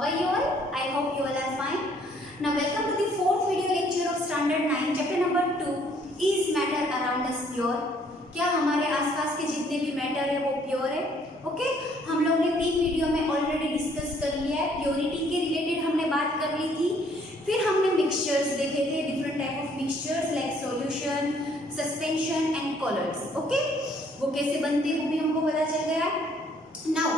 How are you all? I hope you all are fine. Now welcome to the fourth video lecture of standard 9 chapter number 2 is matter around us pure? क्या हमारे आसपास के जितने भी matter है वो pure है? Okay हम लोग ने 3 वीडियो में ऑलरेडी डिस्कस कर लिया है. प्योरिटी के रिलेटेड हमने बात कर ली थी. फिर हमने मिक्सचर्स देखे थे, different type of mixtures like solution, suspension and colours. Okay वो कैसे बनते वो भी हमको पता चल गया. नाउ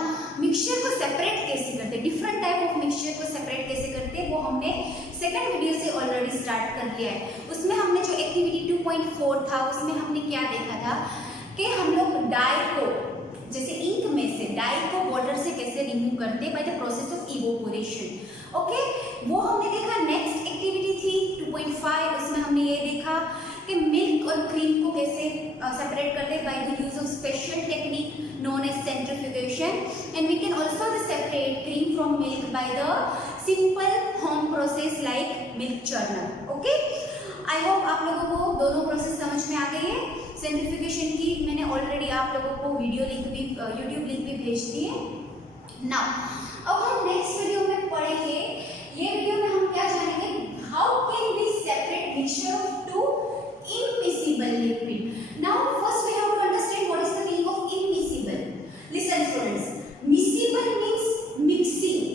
मिक्सचर को सेपरेट कैसे करते, डिफरेंट टाइप ऑफ मिक्सचर को सेपरेट कैसे करते वो हमने सेकंड वीडियो से ऑलरेडी स्टार्ट कर लिया है. उसमें हमने जो एक्टिविटी 2.4 था उसमें हमने क्या देखा था कि हम लोग डाई को जैसे इंक में से डाई को वाटर से कैसे रिमूव करते bye the process of evaporation. Okay वो हमने देखा. नेक्स्ट एक्टिविटी थी 2.5 उसमें हमने ये देखा कि मिल्क और क्रीम को कैसे सेपरेट करते by the use of special technique known as centrifugation, and we can also separate cream from milk by the simple home process like milk churner. Okay, I hope आप लोगों को दोनों process समझ में आ गई है. सेंट्रीफ्यूगेशन की मैंने ऑलरेडी आप लोगों को वीडियो लिंक भी यूट्यूब लिंक भी भेज दी है. नाउ अब हम नेक्स्ट वीडियो में पढ़ेंगे. ये वीडियो में हम क्या जानेंगे, how can we separate mixture of two immiscible liquid. Now first we have to understand what is the meaning of immiscible. Listen students, miscible means mixing.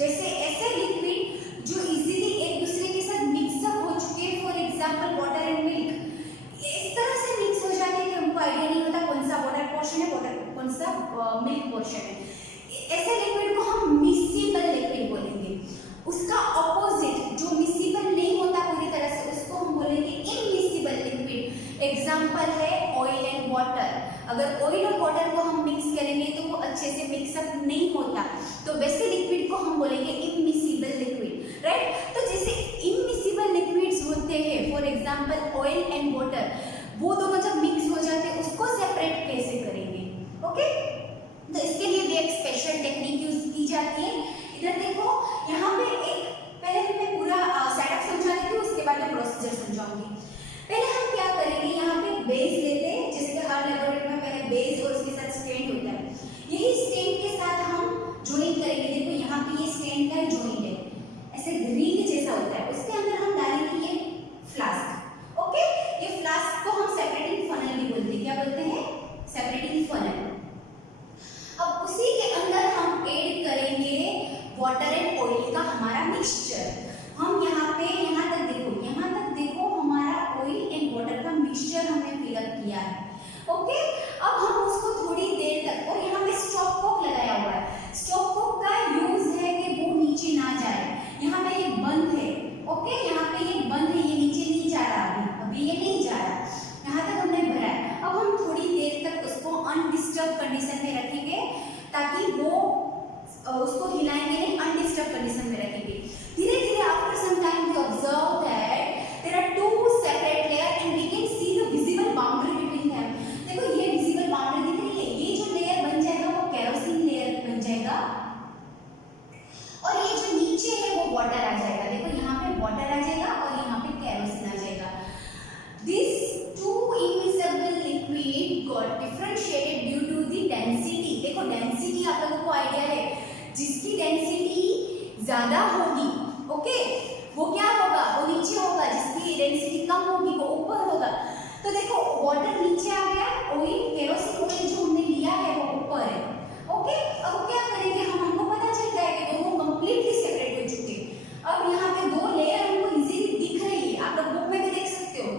जैसे ऐसे लिक्विड जो इजीली एक दूसरे के साथ मिक्स अप हो चुके, for example water and milk इस तरह से मिक्स हो जाते हैं कि हमको आइडिया नहीं होता कौन सा वाटर पोर्शन है कौन सा मिल्क पोर्शन है. ऐसे लिक्विड को हम मिक्सिबल लिक्विड बोलेंगे. उसका ऑपोजिट जो मिक्सिबल नहीं होता पूरी तरह से उसको हम बोलेंगे इनमिक्सिबल लिक्विड. एग्जांपल है ऑयल एंड वाटर. अगर ऑयल और वाटर को हम मिक्स करेंगे तो वो अच्छे से मिक्सअप नहीं होता, तो वैसे लिक्विड को हम बोलेंगे इनमिक्सिबल लिक्विड. राइट, तो जैसे इनमिक्सिबल लिक्विड्स होते हैं for example oil and water, वो दोनों जब मिक्स हो जाते हैं उसको सेपरेट कैसे करेंगे. ओके तो इसके लिए भी एक स्पेशल टेक्निक यूज की जाती है. इधर देखो यहाँ पे एक पहले मैं पूरा सेटअप समझा देती हूँ, उसके बाद मैं प्रोसीजर समझाऊंगी. पहले हम क्या करेंगे, यहाँ पे बेस लेते हैं जैसे कि हर लेबोरेटरी में पहले बेस और उसके साथ स्टैंड होता है. यही स्टैंड के साथ हम ज्वाइन करेंगे. देखो यहाँ पे ये स्टैंड का ज्वाइन है, ऐसे रिंग जैसा होता है. उसके अंदर हम डालेंगे ये फ्लास्क. ओके ये फ्लास्क को हम सेपरेटिंग फनल भी बोलते हैं. क्या बोलते हैं? Separating funnel. अब उसी के अंदर हम ऐड करेंगे वाटर एंड ऑयल का हमारा मिक्सचर. हम यहाँ तक देखो हमारा ऑयल एंड वाटर का मिक्सचर हमने फिलअप किया है. ओके अब हम उसको थोड़ी देर तक, और यहाँ पे स्टॉप कॉक लगाया हुआ है. स्टॉप कॉक का यूज है कि वो नीचे ना जाए. यहाँ पे ये बंद है. ओके यहाँ पे ये बंद है, ये नीचे नहीं जा रहा. अभी ये नहीं जा रहा. यहाँ तक हमने भरा है. अब हम थोड़ी देर तक उसको अनडिस्टर्ब कंडीशन में रखेंगे ताकि वो उसको हिलाएंगे नहीं, अनडिस्टर्ब कंडीशन में रखेंगे. धीरे धीरे after some time we observe that there are two separate layer and we can see the visible boundary between them. देखो ये विजिबल बाउंड्री दिख रही है. ये जो लेयर बन जाएगा वो केरोसिन लेयर बन जाएगा और ये जो नीचे है वो वाटर आ जाएगा. देखो यहाँ पे वाटर आ जाएगा और यहाँ पे केरोसिन आ जाएगा. This two immiscible liquid got differentiated due to the density. देखो डेंसिटी आप लोगों को आइडिया है, जिसकी डेंसिटी ज्यादा होगी ओके वो क्या होगा, वो नीचे होगा. जिसकी डेंसिटी कम होगी वो ऊपर होगा. तो देखो वाटर नीचे आ गया, ऑयल केरोसिन ऑयल जो हमने लिया है वो ऊपर है. ओके अब क्या करेंगे हम, हमको पता चल गया कि दोनों कंप्लीटली सेपरेट हो चुके. अब यहाँ पे दो लेयर हमको इजीली दिख रही है, आप लोग बुक में भी देख सकते हो.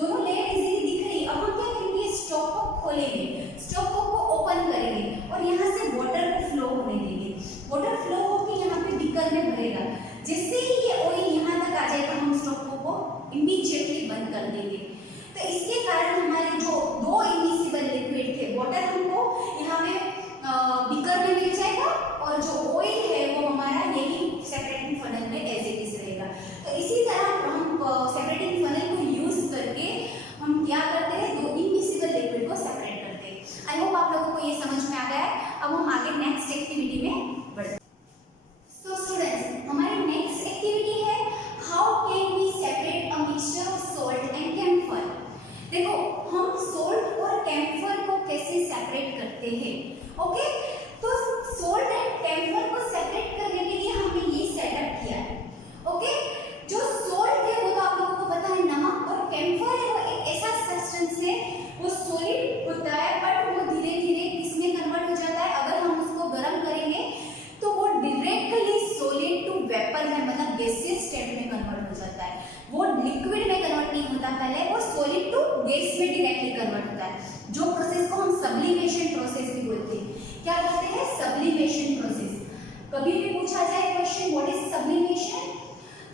दोनों लेयर इजीली दिख रही है. अब हम क्या करेंगे, स्टॉप को खोलेंगे, स्टॉप को ओपन करेंगे और यहाँ से वाटर को फ्लो होने देंगे. वाटर फ्लो होकर यहाँ पे बीकर में भरेगा. जैसे ही ये ऑयल यहाँ तक आ जाएगा हम स्टॉप को इमीडिएटली बंद कर देंगे. तो इसके कारण हमारे जो दो इमिसिबल लिक्विड थे, वाटर हमको यहाँ पे बीकर में मिल जाएगा और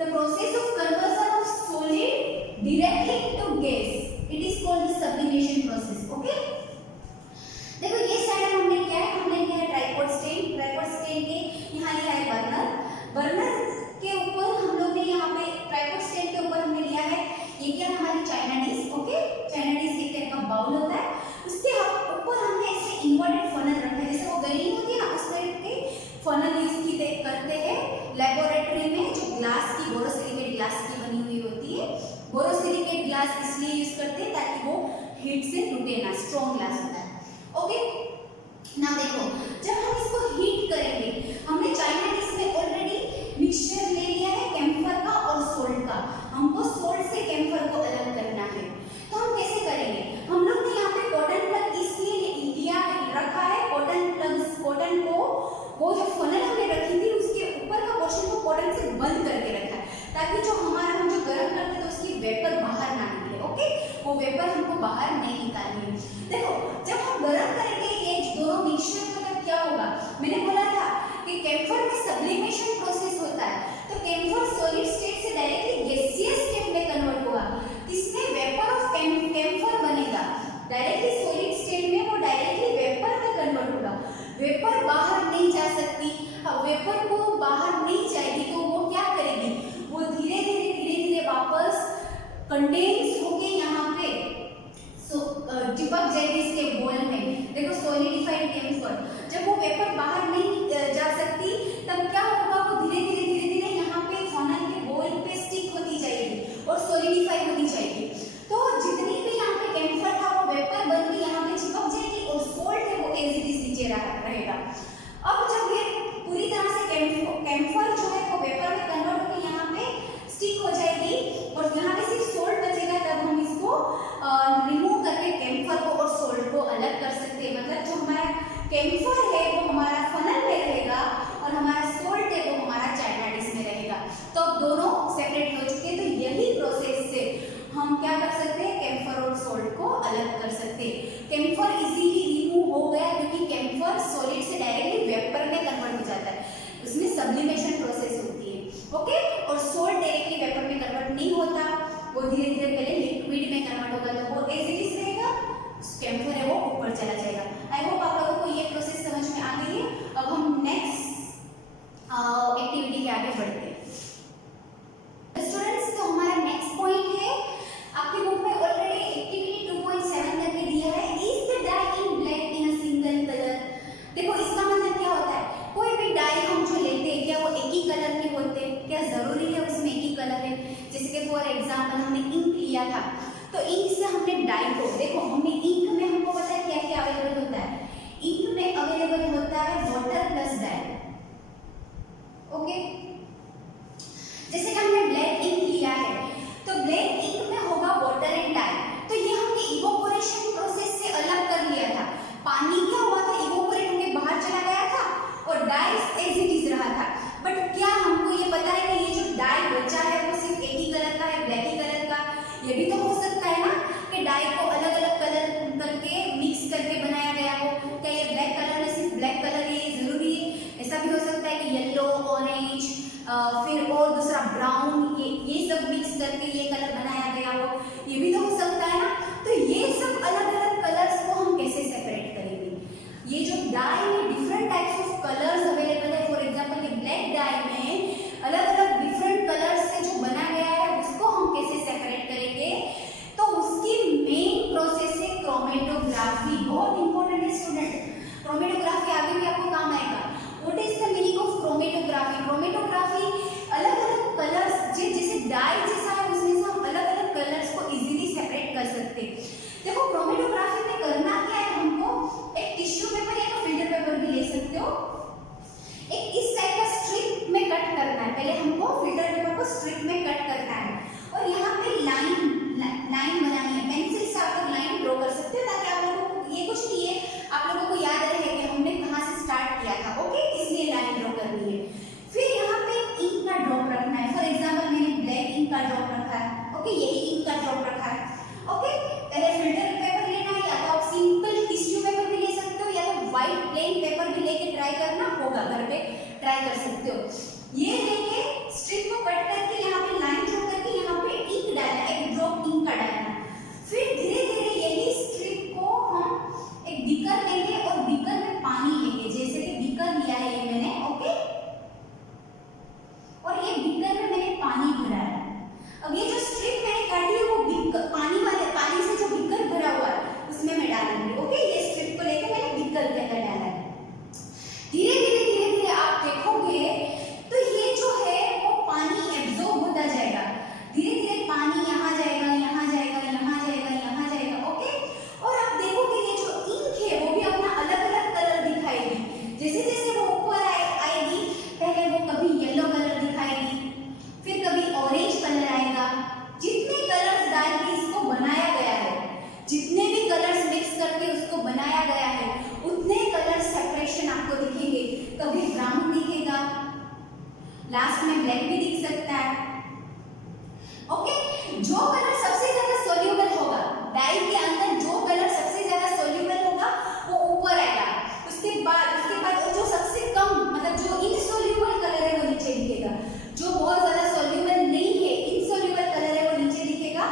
the process of conversion of solid directly into gas, it is called the sublimation process. Okay, देखो ये साइड हमने क्या है, हमने किया है ट्राइपॉड स्टैंड। ट्राइपॉड स्टैंड के यहाँ लिया है बर्नर। बर्नर के ऊपर हम लोग ने यहाँ पे ट्राइपॉड स्टैंड के ऊपर हमने लिया है, ये क्या हमारी China dish. Okay, China dish एक टाइप का बाउल होता है, उसके ऊपर हमने ऐसे इन्वर्टेड फनल रखा है, जैसे वो गरी होती है ना उस टाइप के फनल यूज की करते हैं लेबोरेटरी में, जो ग्लास की बोरोसिलिकेट ग्लास की बनी हुई होती है। बोरोसिलिकेट ग्लास इसलिए यूज करते हैं ताकि वो हीट से टूटे ना, स्ट्रॉन्ग ग्लास होता है। ओके, ना देखो जब हम इसको हीट करेंगे, हमने चाइना डिश में ऑलरेडी मिक्सचर ले लिया है कैम्फर का और सोल्ट का, हमको सोल्ट से कैम्फर को अलग करना है। तो हम कैसे करेंगे, हम लोग ने यहाँ पे कॉटन प्लग इसलिए लिया रखा है, कॉटन को वो जो फनल हमने रखी थी उसके ऊपर का पोर्शन को कॉटन से बंद करके रखा है, ताकि जो हमारा हम जो गर्म करते हैं तो उसकी वेपर बाहर ना निकले। ओके, वो वेपर हमको बाहर नहीं निकालनी है। देखो जब हम गर्म करेंगे ये दोनों मिक्सचर को, तब क्या होगा, मैंने बोला था कि कैम्फर में सब्लिमेशन प्रोसेस होता है, तो कैम्फर सॉलिड स्टेट से डायरेक्टली गैसियस स्टेट में कन्वर्ट होगा, जिसमें वेपर ऑफ कैम्फर बनेगा। डायरेक्टली सॉलिड स्टेट में वो डायरेक्टली वेपर में कन्वर्ट होगा, वेपर बाहर नहीं जा सकती। वेपर को बाहर नहीं जाएगी तो वो क्या करेगी, वो धीरे धीरे वापस कंडेंस होके यहाँ पे चिपक जाएगी इसके बॉल में। देखो सॉलिडिफाइड कैम्फर, जब वो वेपर बाहर नहीं जा सकती तब क्या होगा, वो धीरे धीरे यहाँ पे फनल के बॉल पे स्टिक होती जाएगी और सॉलिडिफाई होती जाएगी। तो जितनी भी यहाँ पे कैम्फर था वो वेपर बन के यहाँ पे चिपक जाएगी और सोल्ट है वो एज इट इज नीचे रहेगा। अब जब ये पूरी तरह से कैम्फर जो है वो वेपर में कन्वर्ट होकर यहाँ पे स्टिक हो जाएगी और यहाँ पे सिर्फ सोल्ट बचेगा, तब हम इसको रिमूव करके कैम्फर को और सोल्ट को अलग कर सकते हैं। मतलब जो हमारा कैम्फर है वो हमारा फनल में रहेगा और हमारा सोल्ट है वो हमारा चाइना डिश में रहेगा। तो अब दोनों सेपरेट हो चुके हैं, तो यही प्रोसेस से हम क्या कर सकते हैं, कैम्फर और सोल्ट को अलग कर सकते हैं। कैम्फर इजीली रिमूव हो गया क्योंकि कैम्फर सॉलिड से डायरेक्टली वेपर में कन्वर्ट हो जाता है, उसमें सब्लिमेशन प्रोसेस होती है। ओके, और सोल्ट डायरेक्टली वेपर में कन्वर्ट नहीं होता, वो धीरे धीरे पहले लिक्विड में कन्वर्ट होगा, तो वो एज इट इज रहेगा, कैम्फर है वो ऊपर चला जाएगा। आई होप आप लोगों को ये प्रोसेस समझ में आ गई है। अब हम नेक्स्ट एक्टिविटी के आगे बढ़ते हैं। स्टूडेंट्स, तो हमारा नेक्स्ट पॉइंट है, आपके बुक में ऑलरेडी एक्टिविटी 2.7 करके दिया है, is the dye in black in a single colour. देखो इसका मतलब क्या होता है, कोई भी डाई हम जो लेते हैं क्या वो एक ही कलर के होते हैं, क्या जरूरी है उसमें एक ही कलर है। जैसे कि फॉर एग्जांपल हमने इंक लिया था, तो इंक से हमने डाई को, देखो हमने इंक में हमको पता है क्या क्या अवेलेबल होता है, इंक में अवेलेबल होता है वाटर प्लस डाई। ओके, जैसे कि हमने ब्लैक इंक लिया है तो ब्लैक इंक में होगा वाटर एंड डाई, तो ये हमने इवोपोरेशन प्रोसेस से अलग कर लिया था। पानी क्या हुआ था, इवोपोरेट होकर बाहर चला गया था और डाई एज इट इज रहा था। बट क्या हमको ये पता है कि ये जो डाई बचा है वो सिर्फ एक ही कलर का है, ब्लैक ही कलर का? ये भी तो हो सकता है ना कि डाई को अलग अलग कलर करके मिक्स करके बनाया गया हो। क्या ये ब्लैक कलर में सिर्फ ब्लैक कलर ही जरूरी है? ऐसा भी हो सकता है कि येलो, ऑरेंज, फिर और दूसरा ब्राउन, ये सब मिक्स करके ये कलर बनाया गया हो, ये भी तो हो सकता है ना। तो ये सब अलग अलग कलर्स को हम कैसे सेपरेट करेंगे? ये जो डाई में different types of colours available है, फॉर एग्जांपल ये ब्लैक डाई में अलग अलग डिफरेंट कलर्स से जो बना गया है उसको हम कैसे सेपरेट करेंगे? तो उसकी मेन प्रोसेस है क्रोमेटोग्राफी। बहुत इंपॉर्टेंट है स्टूडेंट, क्रोमेटोग्राफी आगे भी आपको काम आएगा। What is the meaning of chromatography? Chromatography अलग अलग कलर्स जैसे डाई जैसा है उसमें से हम अलग अलग कलर्स को इजीली सेपरेट कर सकते हैं। देखो क्रोमेटोग्राफी में करना क्या है, हमको एक टिश्यू पेपर या तो फिल्टर पेपर भी ले सकते हो, एक इस टाइप का स्ट्रिप में कट करना है। पहले हमको फिल्टर पेपर को स्ट्रिप में कट करना है और यहाँ पे लाइन बनानी है। पेंसिल से आप लोग लाइन ड्रॉ कर सकते हो ताकि आप लोगों को ये कुछ नहीं है, आप लोगों को याद रहे कि हमने कहाँ से स्टार्ट किया था। ओके, इसलिए लाइन ड्रॉ करनी है। फिर यहाँ पे इंक का ड्रॉप रखना है। फॉर एग्जाम्पल मैंने ब्लैक इंक का ड्रॉप रखा है। ओके, यही इंक का ड्रॉप रखा है। ओके, पहले फिल्टर पेपर लेना है, या तो आप सिंपल टिश्यू पेपर भी ले सकते हो या तो व्हाइट प्लेन पेपर भी लेके ट्राई करना होगा, घर पे ट्राई कर सकते हो। ये लेके स्ट्रिप को कट करके यहाँ लास्ट में ब्लैक भी दिख सकता है। ओके, जो कलर सबसे ज्यादा सोल्यूबल होगा, डाई के अंदर जो कलर सबसे ज्यादा सोल्यूबल होगा वो ऊपर आएगा। उसके बाद जो सबसे कम मतलब जो इनसोल्यूबल कलर है वो नीचे दिखेगा। जो बहुत ज्यादा सोल्यूबल नहीं है, इनसोल्यूबल कलर है वो नीचे दिखेगा।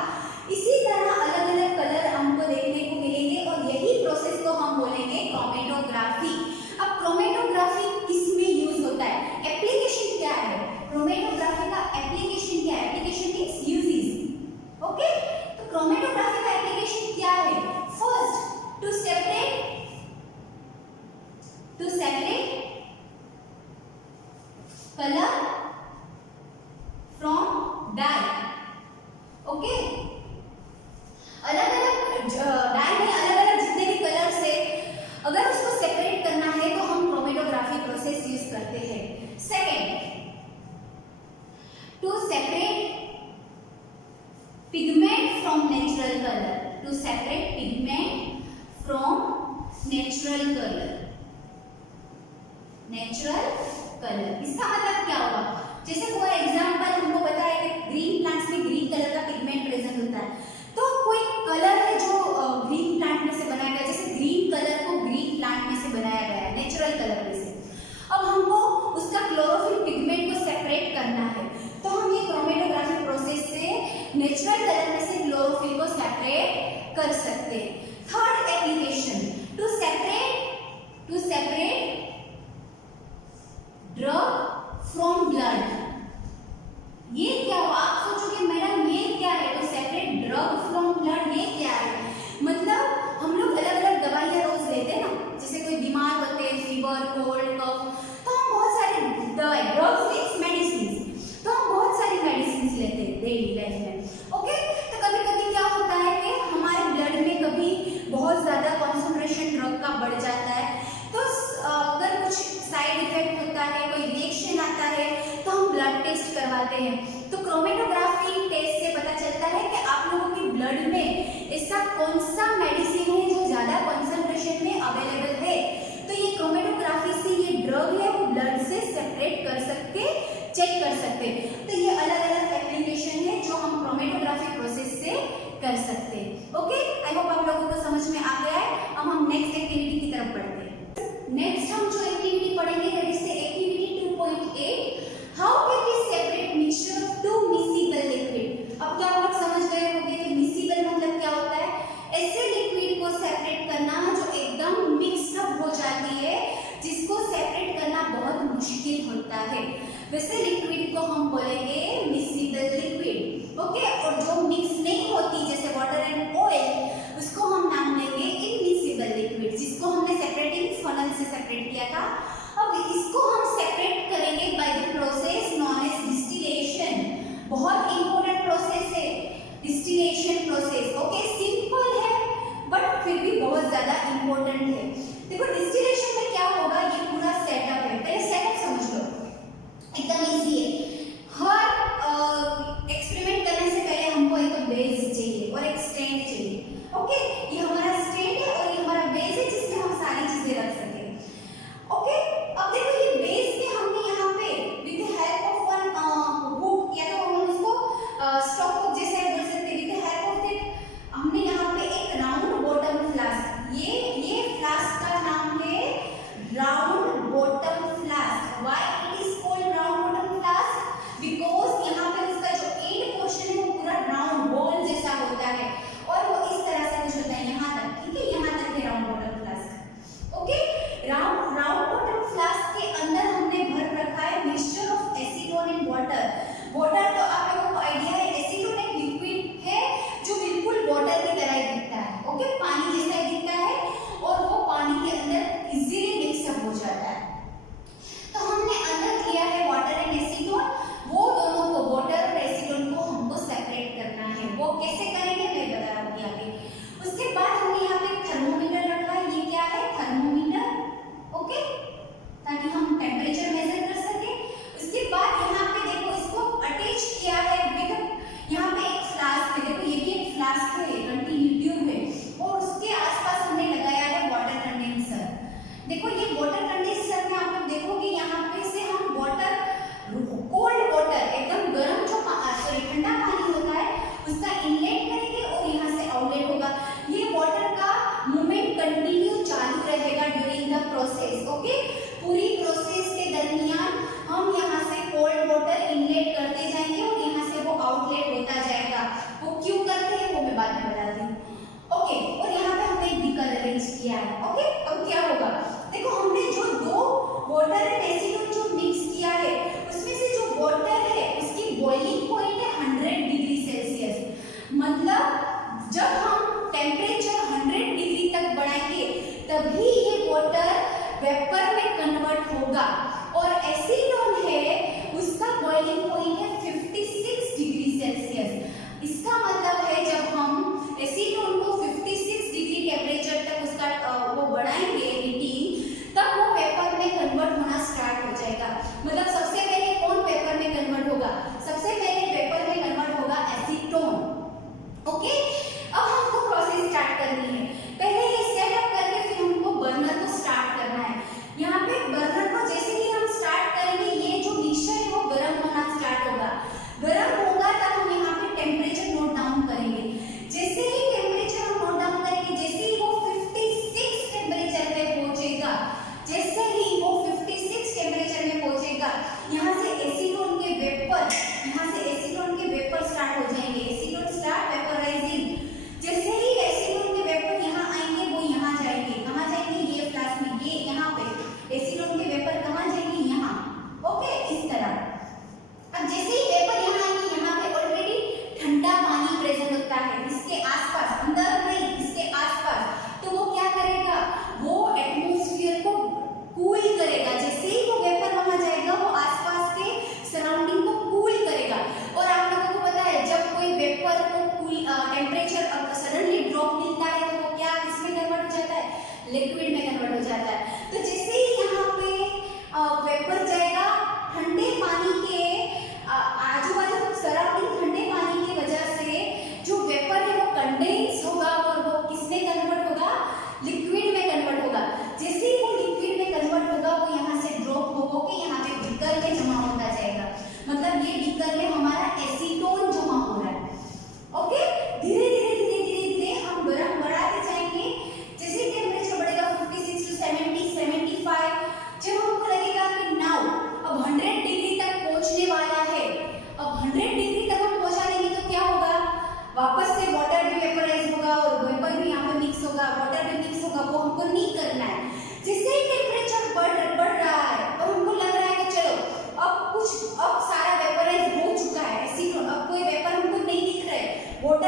इसी तरह अलग अलग कलर हमको देखने को मिलेंगे और यही प्रोसेस को हम बोलेंगे क्रोमेटोग्राफी। अब क्रोमेटोग्राफी किसमें यूज होता है, एप्लीकेशन क्या है, क्रोमेटोग्राफी का एप्लीकेशन क्या है, एप्लीकेशन मींस यूजेस। ओके, तो क्रोमेटोग्राफी का एप्लीकेशन क्या है, first to separate color from dye। Okay, अलग अलग डाई में अलग अलग जितने भी कलर्स है, अगर उसको सेपरेट करना है तो हम क्रोमेटोग्राफी प्रोसेस यूज करते हैं। Second, to separate pigment from natural colour, to separate pigment from natural colour. Natural colour इसका मतलब क्या होगा, जैसे फॉर एग्जांपल हमको पता है कि ग्रीन प्लांट्स में ग्रीन कलर का पिगमेंट प्रेजेंट होता है, तो कोई कलर है जो ग्रीन प्लांट में से बनाया गया, जैसे ग्रीन कलर को ग्रीन प्लांट में से बनाया गया है, नेचुरल कलर में से। अब हमको उसका क्लोरोफिल पिगमेंट को सेपरेट करना है, तो हम ये क्रोमेटोग्राफी प्रोसेस से नेचुरल कलर में से क्लोरोफिल को सेपरेट कर सकते हैं। Third application, to separate drug from blood. ये क्या हुआ, आप सोचोगे मैडम ये क्या है, तो सेपरेट ड्रग फ्रॉम ब्लड ये क्या है, मतलब हम लोग अलग अलग दवाइयाँ रोज लेते हैं ना, जैसे कोई बीमार होते हैं, फीवर, कोल्ड, कफ, तो हम बहुत सारे दवाई, ड्रग्स मींस मेडिसिन, तो हम बहुत सारी मेडिसिन लेते हैं डेली लाइफ में। ओके, तो कभी कभी क्या होता है कि हमारे ब्लड में कभी बहुत ज्यादा कॉन्सेंट्रेशन ड्रग का बढ़ जाता है, तो अगर कुछ साइड इफेक्ट होता है, कोई रिएक्शन आता है, तो हम ब्लड टेस्ट करवाते हैं। तो क्रोमेटोग्राफी टेस्ट से पता चलता है कि आप लोगों के ब्लड में ऐसा कौन सा मेडिसिन है जो ज्यादा कॉन्सेंट्रेशन में अवेलेबल है, तो ये क्रोमेटोग्राफी से ये ड्रग है वो ब्लड से सेपरेट कर सकते, चेक कर सकते। तो ये अलग अलग एप्लीकेशन है जो हम क्रोमेटोग्राफी प्रोसेस से कर सकते हैं। ओके, आई होप आप लोगों को समझ में आ गया है। अब हम नेक्स्ट एक्टिविटी की तरफ बढ़ते हैं। नेक्स्ट हम जो एक्टिविटी पढ़ेंगे that is the activity 2.8, how can we separate mixture of two miscible liquid. अब क्या आप लोग समझ गए होंगे कि मिक्सिबल मतलब क्या होता है, ऐसे लिक्विड को सेपरेट करना जो एकदम मिक्स्ड अप हो जाती है, जिसको सेपरेट करना बहुत मुश्किल होता है, वैसे लिक्विड को हम बोलेंगे मिक्सिबल लिक्विड। ओके, और जो मिक्स नहीं होती जैसे वाटर एंड ऑयल, उसको हम नाम देंगे इनमिक्सिबल लिक्विड, जिसको हमने सेपरेटिंग फनल से सेपरेट किया था। अब इसको हम सेपरेट करेंगे by the process known as distillation. बहुत इंपॉर्टेंट प्रोसेस है डिस्टिलेशन प्रोसेस। ओके, सिंपल है बट फिर भी बहुत ज्यादा इंपॉर्टेंट है। देखो डिस्टिलेशन में क्या होगा, ये पूरा सेटअप है, पहले सेटअप समझ लो, एकदम इजी है। हर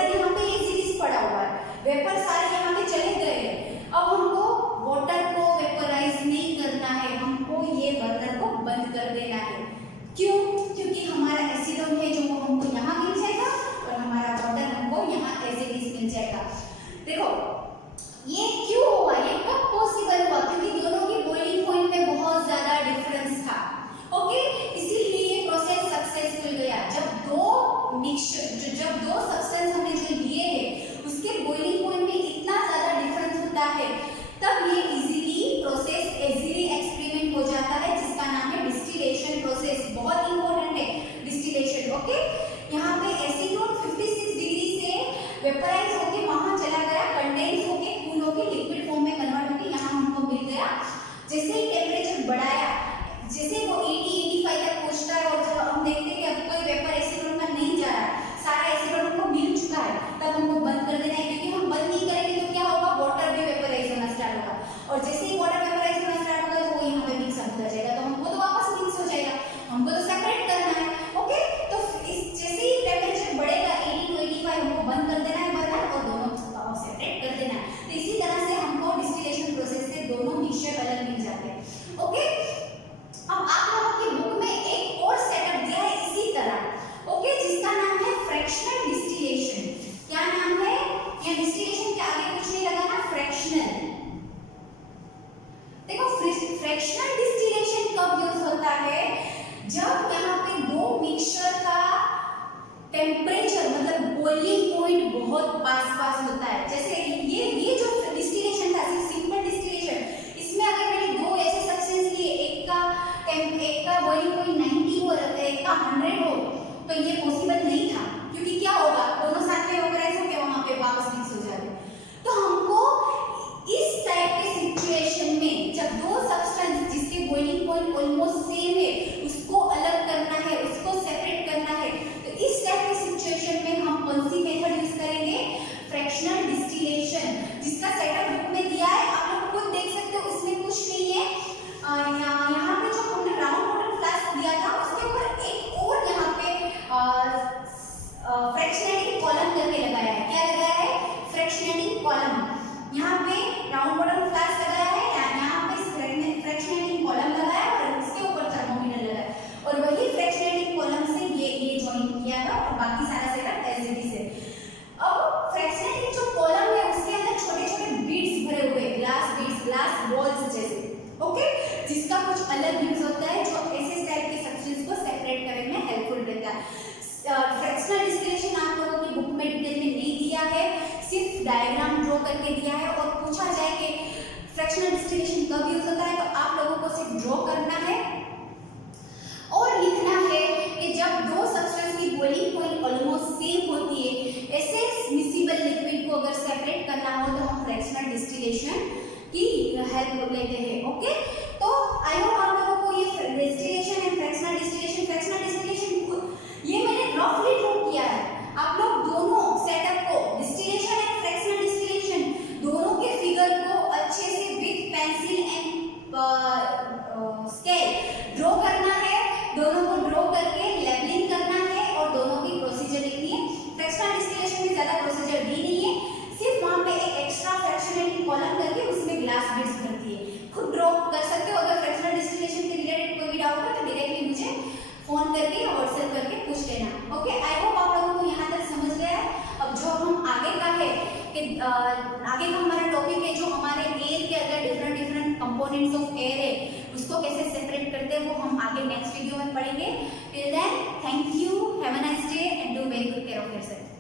वाटर यहाँ पे एज इट इज पड़ा हुआ है, वेपर सारे यहाँ पे चले गए हैं। अब हमको वाटर को वेपराइज नहीं करना है, हमको ये बर्नर को बंद कर देना है। क्यों? क्योंकि हमारा एसीटोन है जो हमको यहाँ मिल जाएगा और हमारा वाटर हमको यहाँ एज इट इज मिल जाएगा। देखो ये क्यों हुआ, ये कब पॉसिबल हुआ? क्योंकि दोनों की बॉइलिंग पॉइंट में बहुत ज्यादा डिफरेंस था। ओके, इसीलिए ये प्रोसेस सक्सेसफुल गया। जब दो सब्सटेंस हमने जो लिए हैं उसके बॉइलिंग पॉइंट में इतना ज्यादा डिफरेंस होता है, तब ये इजीली एक्सपेरिमेंट हो जाता है, जिसका नाम है डिस्टिलेशन प्रोसेस। बहुत इंपॉर्टेंट है डिस्टिलेशन। ओके, यहाँ पे एसीटोन 56 डिग्री से वेपराइज होके वहां चला गया, कंडेंस होके कूल होके लिक्विड फॉर्म में कन्वर्ट होके यहाँ हमको मिल गया। जैसे ही टेम्परेचर बढ़ाया, जैसे वो 80-85 तक पहुंचता है और जब हम देखते हैं कि अब कोई वेपर एसीटोन का नहीं जा रहा है, सारा एसीटोन हमको मिल चुका है, तब हमको बंद कर देना है। क्योंकि हम बंद नहीं करेंगे तो क्या होगा, वाटर भी वेपराइज होना स्टार्ट होगा, और जैसे ही वाटर वेपराइज होना स्टार्ट होगा तो वो यहाँ पे मिक्स होता जाएगा, तो हमको तो वापस मिक्स हो जाएगा, हमको तो सेपरेट करना है। ओके, तो जैसे ही टेम्परेचर बढ़ेगा 80 to 85 हमको बंद कर देना है बर्नर और दोनों सेपरेट कर देना है। तो इसी तरह से हमको डिस्टिलेशन प्रोसेस से दोनों मिक्सचर अलग मिल जाते हैं। ओके, अब आप लोगों की बुक में एक और सेटअप दिया है इसी तरह, ओके, जिसका नाम है फ्रैक्शनल डिस्टिलेशन। क्या नाम है? या डिस्टिलेशन के आगे कुछ नहीं लगाना, फ्रैक्शनल। देखो फ्रैक्शनल डिस्टिलेशन कब यूज होता है? जब यहाँ पे दो मिक्सचर का टेम्परेचर मतलब बॉइलिंग पॉइंट बहुत पास होता है। जैसे ये जो डिस्टिलेशन था, सिंपल डिस्टिलेशन, इसमें अगर मैंने दो ऐसे सब्सटेंस लिए, एक का बॉइलिंग पॉइंट 90 हो और एक का 100 हो, तो ये पॉसिबल नहीं था। क्योंकि क्या होगा, दोनों साथ में वेपराइज होके वहां पे वापस मिक्स हो जाते। तो हमको इस टाइप के सिचुएशन में जब दो सब्सटेंस जिसके बॉइलिंग पॉइंट ऑलमोस्ट सेम है उसको अलग करना है, उसको सेपरेट करना है, तो इस टाइप के सिचुएशन में हम कौन सी मेथड यूज करेंगे? फ्रैक्शनल डिस्टिलेशन, जिसका सेटअप बुक में दिया है, आप लोग खुद देख सकते हो, उसमें कुछ नहीं है। यहाँ पे जो हमने राउंड वाटर फ्लास्क दिया था उसके ऊपर एक और यहाँ पे फ्रैक्शनेटिंग कॉलम करके लगाया है। क्या लगाया है? Fractionating column. यहाँ पे राउंड वाटर फ्लास्क लगाया है, यहाँ पे फ्रैक्शनेटिंग कॉलम लगाया है और इसके ऊपर थर्मोमीटर लगाया है, और वही फ्रैक्शनेटिंग कॉलम से ये जॉइन किया है और बाकी सारा सेटअप एज इट इज है। अब फ्रैक्शनेटिंग जो कॉलम है उसके अंदर छोटे-छोटे बीड्स भरे हुए, ग्लास बॉल्स जैसे, ओके, जिसका कुछ अलग यूज होता है जो ऐसे टाइप के सब्सटेंस को सेपरेट करने में हेल्पफुल रहता है। फ्रैक्शनल डिस्टिलेशन आप लोगों की बुक में डिटेल में नहीं दिया है, सिर्फ डायग्राम ड्रॉ करके दिया है, और पूछा जाए कि फ्रैक्शनल डिस्टिलेशन कब यूज होता है, तो आप लोगों को सिर्फ ड्रॉ करना है और लिखना है कि जब दो सब्सटेंस की बॉइलिंग पॉइंट ऑलमोस्ट सेम होती है, ऐसे मिसिबल लिक्विड को अगर सेपरेट करना हो तो हम फ्रैक्शनल डिस्टिलेशन की हेल्प लेते हैं। ओके, तो आई होप आप लोगों को ये डिस्टिलेशन एंड फ्रैक्शनल डिस्टिलेशन ये मैंने रफली ड्रॉ किया है। आप लोग दोनों सेटअप को, डिस्टिलेशन एंड फ्रैक्शनल डिस्टिलेशन दोनों के फिगर को अच्छे से with pencil and scale draw करना है, दोनों को ड्रॉ करके लेबलिंग करना है और दोनों की प्रोसीजर लिखनी है। फ्रैक्शनल डिस्टिलेशन में ज्यादा प्रोसीजर दी नहीं है, सिर्फ वहां पे एक एक्स्ट्रा फ्रैक्शनेटिंग कॉलम करके उसमें ग्लास बीड्स भरती है, खुद ड्रॉ कर सकते हो। अगर फ्रैक्शनल डिस्टिलेशन के रिलेटेड कोई भी डाउट हो तो डायरेक्टली मुझे फोन करके या व्हाट्सएप करके पूछ लेना। ओके, आई होप आप लोगों को यहाँ तक समझ गया है। अब जो हम आगे का है कि आगे का हमारा टॉपिक है जो हमारे एयर के अगर डिफरेंट कंपोनेंट्स ऑफ एयर है उसको कैसे सेपरेट करते हैं, वो हम आगे नेक्स्ट वीडियो में पढ़ेंगे। Till then, thank you, have a nice day and do very good care of yourself.